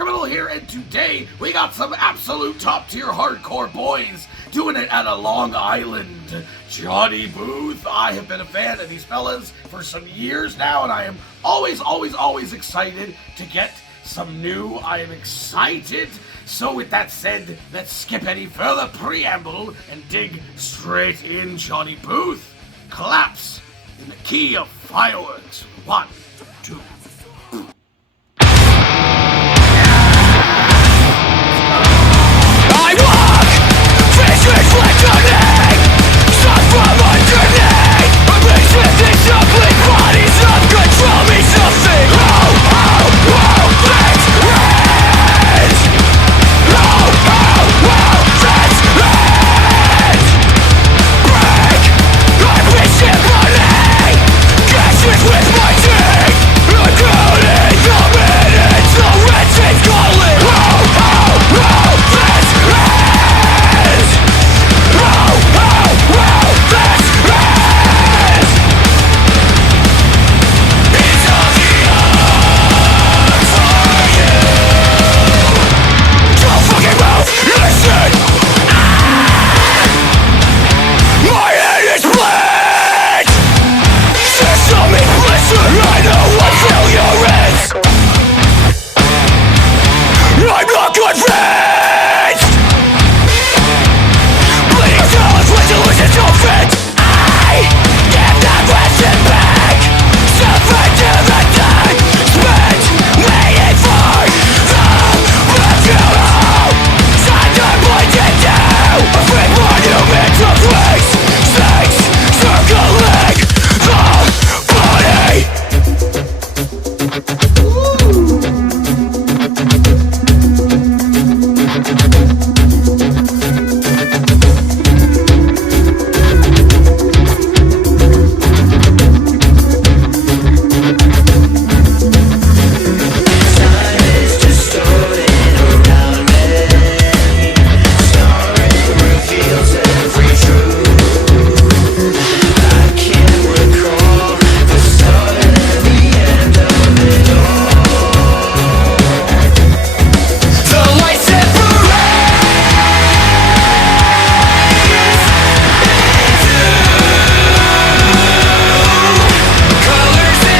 Criminal here, and today we got some absolute top-tier hardcore boys doing it at a Long Island. Johnny Booth, I have been a fan of these fellas for some years now, and I am always excited to get some new. I am excited. So with that said, let's skip any further preamble and dig straight in. Johnny Booth, collapse in the key of fireworks. 1, 2. I walk, fish reflecting, sun from underneath. A resisting shuffling bodies of control me something. That's red. That's red. Break, I wish it money. Gashes with my teeth. I'm counting the minutes, the wretched calling. This is. This is. It's all the odds for you. Don't fucking move, listen. My head is split. Sesame blister, I know what failure is. I'm not convinced. Bleeding silence when delusions don't fit. I give the question back. Suffer to the time spent waiting for the refuge. Time to point it down. Every monument of race, sex, circling the body. The light separates colors in the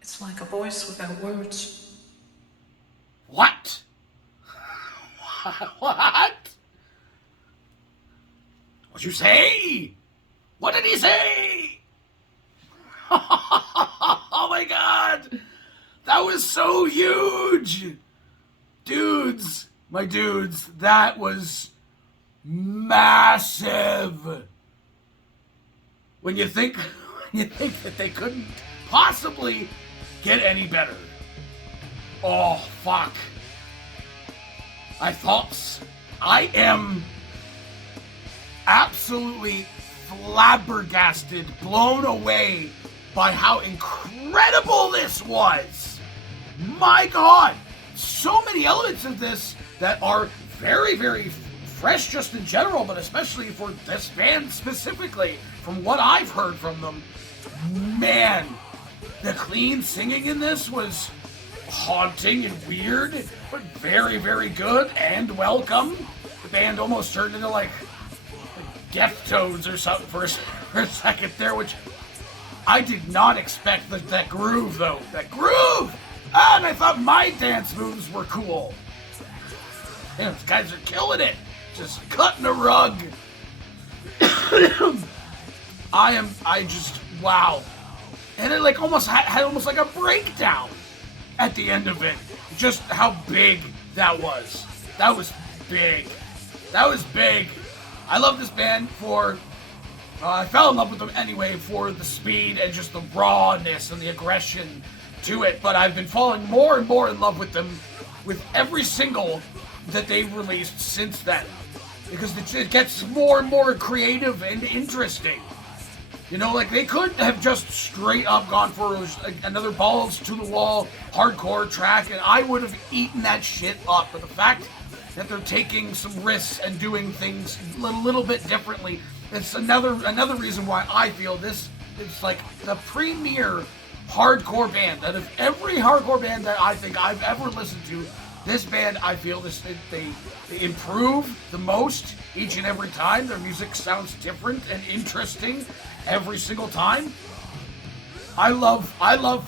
It's like a voice without words. What? What? What'd you say? What did he say? Oh my god! That was so huge! Dudes, my dudes, that was massive! When you think that they couldn't possibly get any better. Oh, fuck. I am absolutely flabbergasted, blown away by how incredible this was. My god, so many elements of this that are very fresh just in general, but especially for this band specifically, from what I've heard from them. Man, the clean singing in this was haunting and weird, but very good and welcome. The band almost turned into like Deftones or something for a second there, which I did not expect. That groove though, that groove! And I thought my dance moves were cool. Man, these guys are killing it, just cutting a rug. Wow. And it like almost had almost like a breakdown at the end of it. Just how big that was. That was big. That was big. I love this band for... I fell in love with them anyway for the speed and just the rawness and the aggression to it, but I've been falling more and more in love with them with every single that they've released since then, because it gets more and more creative and interesting. You know, like, they could have just straight up gone for another balls to the wall hardcore track, and I would have eaten that shit up. But the fact that they're taking some risks and doing things a little bit differently, it's another reason why I feel this is like the premier hardcore band. Out of every hardcore band that I think I've ever listened to, this band, I feel they improve the most each and every time. Their music sounds different and interesting every single time. I love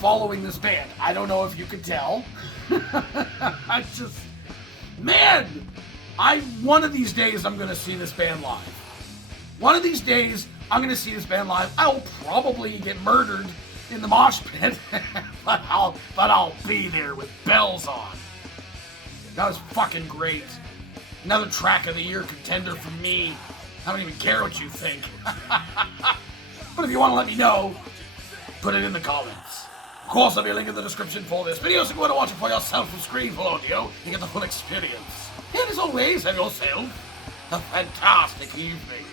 following this band. I don't know if you can tell. I just, man, one of these days I'm gonna see this band live. One of these days I'm gonna see this band live. I'll probably get murdered in the mosh pit, but I'll be there with bells on. That was fucking great. Another track of the year contender for me. I don't even care what you think. But if you want to let me know, put it in the comments. Of course, there'll be a link in the description for this video, so if you want to watch it for yourself from screen full audio, you get the full experience. And as always, have yourself a fantastic evening.